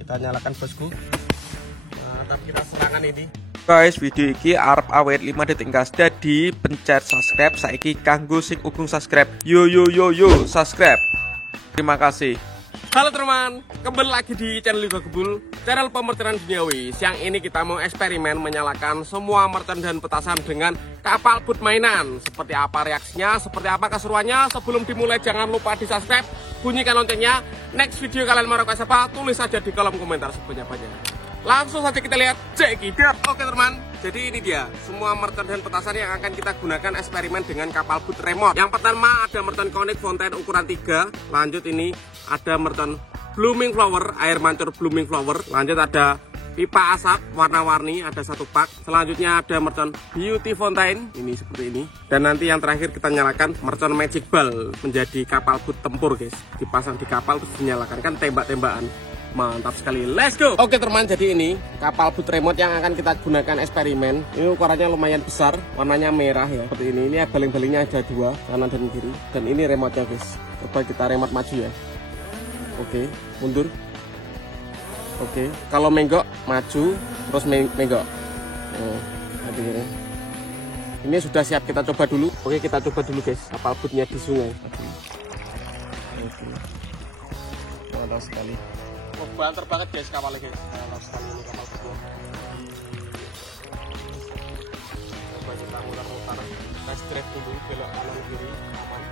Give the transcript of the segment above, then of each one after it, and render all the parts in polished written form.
Kita nyalakan bosku. Mantap, kita serangan ini. Guys, video iki arep awet 5 detik gas. Jadi pencet subscribe saiki kanggo sing urung subscribe. Yo subscribe. Terima kasih. Halo teman, kembali lagi di channel Yoga Gebul, channel pemercian duniawi. Siang ini kita mau eksperimen menyalakan semua mercon dan petasan dengan kapal boot mainan. Seperti apa reaksinya, seperti apa keseruannya. Sebelum dimulai jangan lupa di subscribe, bunyikan loncengnya. Next video kalian mau request apa, tulis saja di kolom komentar sebanyak-banyaknya. Langsung saja kita lihat, check it out. Oke teman, jadi ini dia semua mercon dan petasan yang akan kita gunakan eksperimen dengan kapal boot remote. Yang pertama ada mercon Conic Fountain ukuran 3. Lanjut ini ada mercon Blooming Flower, air mancur Blooming Flower. Lanjut ada pipa asap warna-warni, ada 1 pak. Selanjutnya ada mercon Beauty Fountain, ini seperti ini. Dan nanti yang terakhir kita nyalakan mercon Magic Ball, menjadi kapal boot tempur guys. Dipasang di kapal terus dinyalakan, kan tembak-tembakan. Mantap sekali, let's go. Oke teman, jadi ini kapal boot remote yang akan kita gunakan eksperimen. Ini ukurannya lumayan besar, warnanya merah ya, seperti ini. Ini baling-balingnya ada 2, kanan dan kiri. Dan ini remote-nya guys. Coba kita remote maju ya. Oke, mundur. Oke, kalau menggok maju, terus menggok. Ini sudah siap, kita coba dulu. Oke, kita coba dulu guys, kapal bootnya di sungai. Oke, mantap sekali. Oh, banter banget guys kapalnya guys. Mantap sekali ini kapal bootnya. Coba kita mutar-mutar, test drive dulu, belok kanan kiri, aman.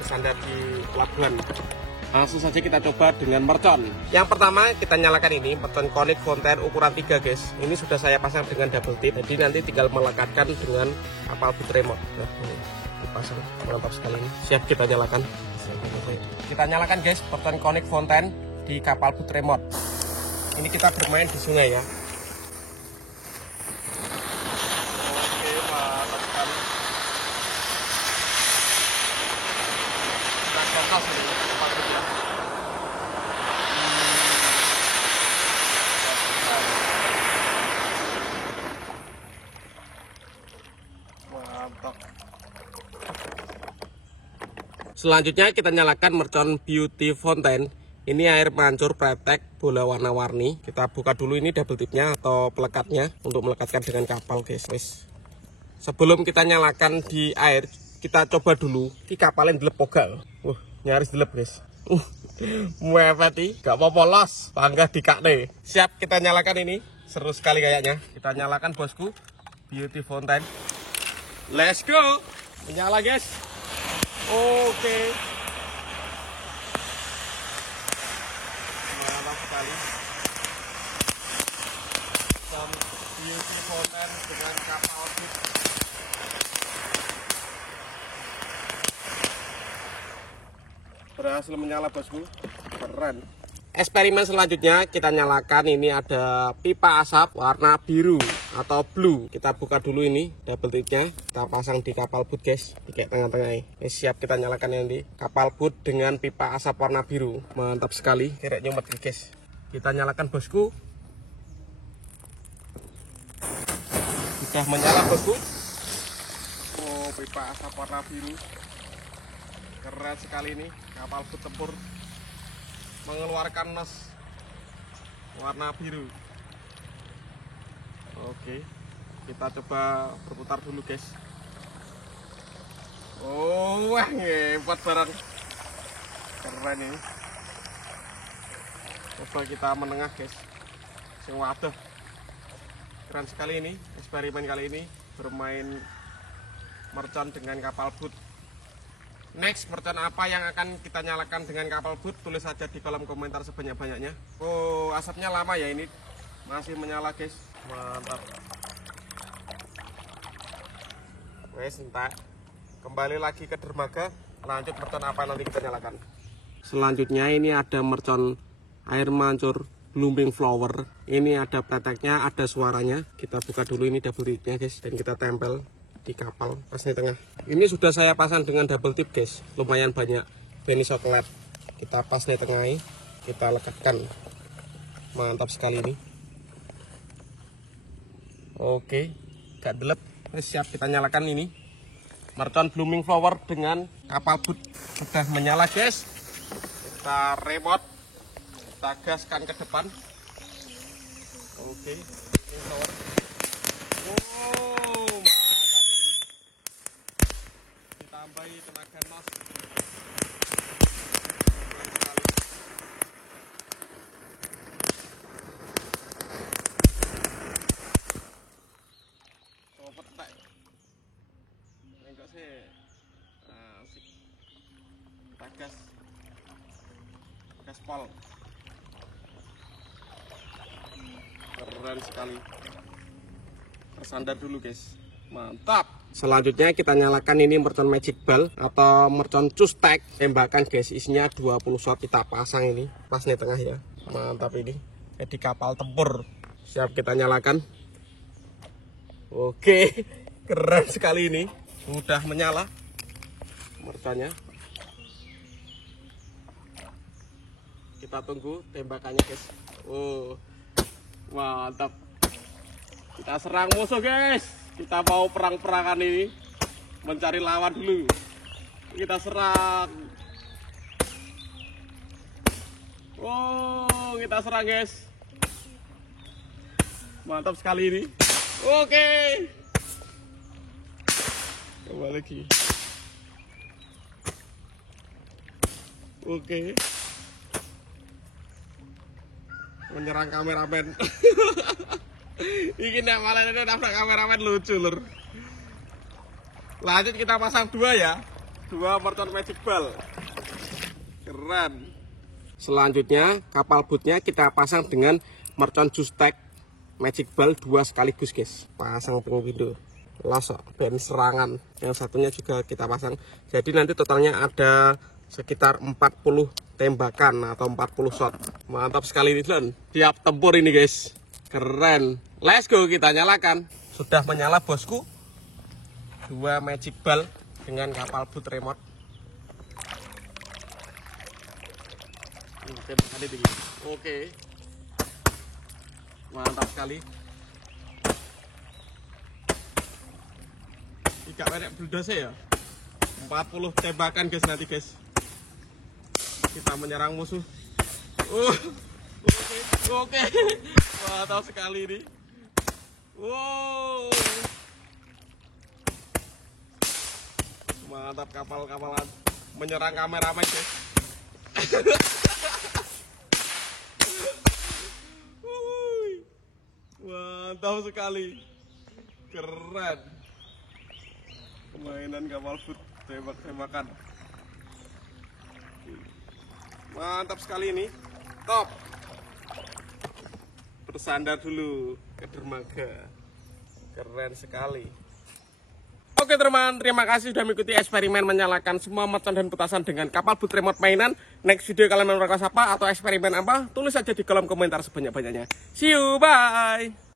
Bersandar di pelabuhan. Langsung saja kita coba dengan mercon. Yang pertama kita nyalakan ini mercon Conic Fountain ukuran 3 guys. Ini sudah saya pasang dengan double tip. Jadi nanti tinggal melekatkan dengan kapal boot remote. Nah, dipasang, mantap sekali ini. Siap kita nyalakan. Kita nyalakan guys mercon Conic Fountain di kapal boot remote. Ini kita bermain di sungai ya. Oke, mantap sekali. Kita kontas ini kapal bootnya. Mantap. Selanjutnya kita nyalakan mercon Beauty Fountain. Ini air mancur pretek bola warna-warni. Kita buka dulu ini double tipnya atau pelekatnya untuk melekatkan dengan kapal guys. Sebelum kita nyalakan di air, kita coba dulu di kapal yang dilep pogal. Nyaris dilep guys. Muepeti, gak mau polos, bangga dikakne. Siap, kita nyalakan ini. Seru sekali kayaknya. Kita nyalakan bosku Beauty Fountain. Let's go. Menyala guys. Oke. Mantap sekali. Some Beauty Fountain dengan kapal boot. Berhasil menyala bosku. Keren. Eksperimen selanjutnya kita nyalakan, ini ada pipa asap warna biru atau blue. Kita buka dulu ini double tipnya, kita pasang di kapal boot guys, di kayak tengah-tengah ini. Siap kita nyalakan nanti kapal boot dengan pipa asap warna biru. Mantap sekali, kira nyumet guys. Kita nyalakan bosku. Sudah menyala bosku. Oh, pipa asap warna biru. Keren sekali ini kapal boot tempur, mengeluarkan nos warna biru. Oke, kita coba berputar dulu guys. Oh, wah, hebat barang. Keren ini. Coba kita menengah guys. Waduh, keren sekali ini eksperimen kali ini bermain mercon dengan kapal boot. Next, mercon apa yang akan kita nyalakan dengan kapal boot? Tulis saja di kolom komentar sebanyak-banyaknya. Oh, asapnya lama ya ini. Masih menyala guys. Mantap. Wes, entar kembali lagi ke dermaga. Lanjut mercon apa nanti kita nyalakan. Selanjutnya ini ada mercon air mancur Blooming Flower. Ini ada preteknya, ada suaranya. Kita buka dulu ini double tipnya guys, dan kita tempel di kapal pas di tengah. Ini sudah saya pasang dengan double tip guys, lumayan banyak benih coklat. Kita pas di tengah, kita lekatkan. Mantap sekali ini. Oke, gak delep. Siap kita nyalakan ini mercon blooming flower dengan kapal boot sudah menyala guys. Kita remote, kita gaskan ke depan. Oke, blooming flower. Wow, mantap ini. Ditambahi tenaga nos. Gaspol keren sekali, tersandar dulu guys, mantap. Selanjutnya kita nyalakan ini mercon magic ball atau mercon custek tembakan guys, isinya 20 shot. Kita pasang ini pas di tengah ya, mantap ini jadi kapal tempur. Siap kita nyalakan. Oke, keren sekali ini, sudah menyala merconnya. Kita tunggu tembakannya guys. Oh, mantap. Kita serang musuh guys. Kita mau perang-perangan ini, mencari lawan dulu. Kita serang. Oh, kita serang guys. Mantap sekali ini. Oke. Coba lagi. Oke. Menyerang kameramen. Ini malah ini nabrak kameramen, lucu lur. Lanjut kita pasang dua ya, dua mercon magic ball. Keren. Selanjutnya kapal bootnya kita pasang dengan mercon justek magic ball dua sekaligus guys. Pasang ping window lasok dan serangan. Yang satunya juga kita pasang. Jadi nanti totalnya ada sekitar 40 tembakan atau 40 shot. Mantap sekali ini Lon. Siap tempur ini guys. Keren. Let's go, kita nyalakan. Sudah menyala bosku. Dua magic ball dengan kapal boot remote. Oke. Mantap sekali. Tidak banyak bulldozer ya. 40 tembakan guys nanti guys. Kita menyerang musuh. Oke. Mantap sekali ini. Wow. Mantap, kapal-kapalan menyerang kameramen guys. Mantap sekali. Keren. Permainan kapal boot tembak-tembakan. Mantap sekali ini, top. Bersandar dulu ke dermaga, keren sekali. Oke teman, terima kasih sudah mengikuti eksperimen menyalakan semua mercon dan petasan dengan kapal boot remote mainan. Next video kalian mau request apa atau eksperimen apa, tulis saja di kolom komentar sebanyak-banyaknya. See you, bye.